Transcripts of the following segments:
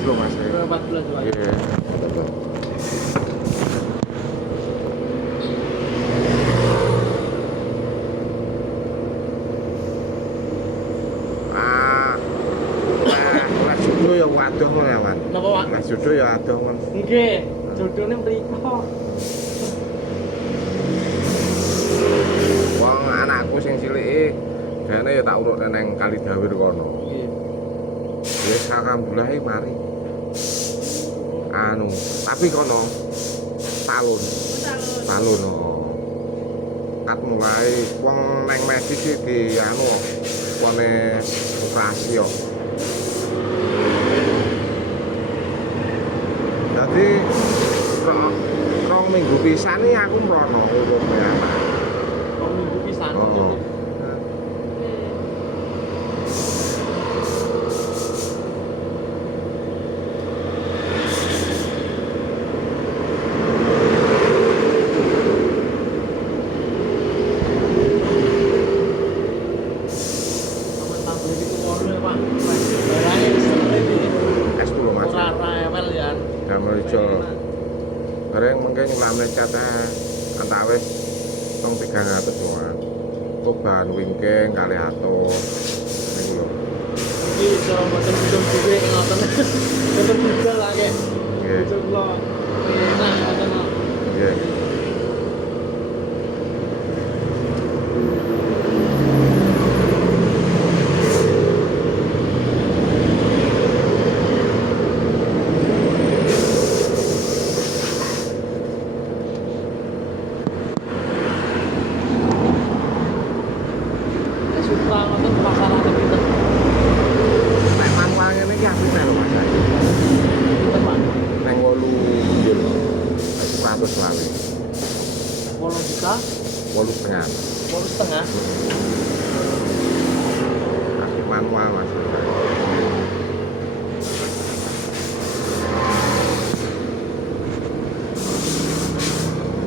loh Mas. 2014 Pak. Iya. Lah jodoh ya waduh melawan. Napa Pak? Lah jodoh ya adoh men. Nggih, jodone mriko. Wong anakku sing cilik jane ya tak urut neng Kalidawir kono. Nggih. Wis alhamdulillah mari. Anu, tapi kono talun. Talun. Kat mulai wong neng medis iki di anu kone operasi yo. Jadi rong minggu pisan iki aku mrono urut ya. Minggu pisan. Oh. Es dulu Mas. Damrejo. Bareng mengke nyulamne cate antawis 300 doang. Kok bahan wingking kali atus. Niku lho. Iki cara mboten bidung dhewe ngoten. Mboten budal lah nggih. Nggih. Coba. Enak ngoten. Nggih. Suka ngoten masalah pinten. Nek manual ngene iki aku lho Mas. Pinten Pak? Neng 8 njur. 100 lawe. 8 juta, 8,5. 8,5. Asli manual Mas.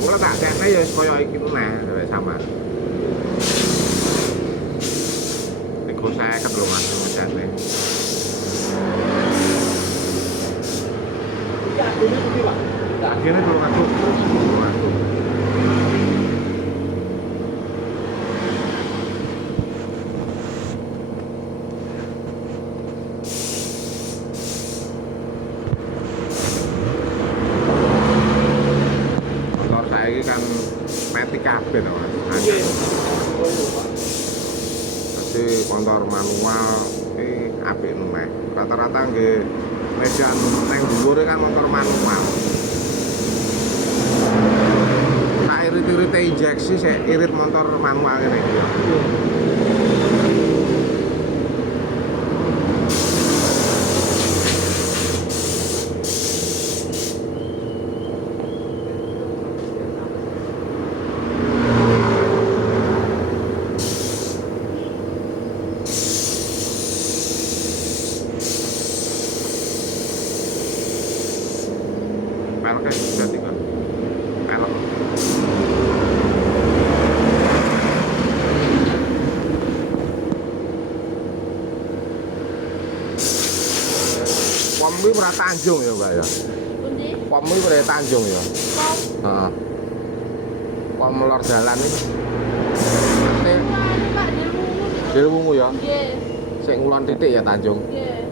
Ora tak tekne ya kaya iki meneh sama. Nego saya ketelu Mas tekne. Iki adine pundi Pak? Akhirnya kalau ngaku. Motor saya ini kan metik kabeh to Mas. Nggih. Jadi motor manual ini apik meneh. Rata-rata nggih medan neng dhuwure kan motor manual. Tak irit-irit injeksi saya irit motor manual ini ya. Peleknya ganti kan? Pelek. Pom kuwi ora Tanjung ya, Mbak ya. Pundi? Pom kuwi ora Tanjung ya. Pom. Heeh. Pom lor dalan iki. Pak, Dilwungu ya. Nggih. Sing ngulon titik ya Tanjung. Nggih.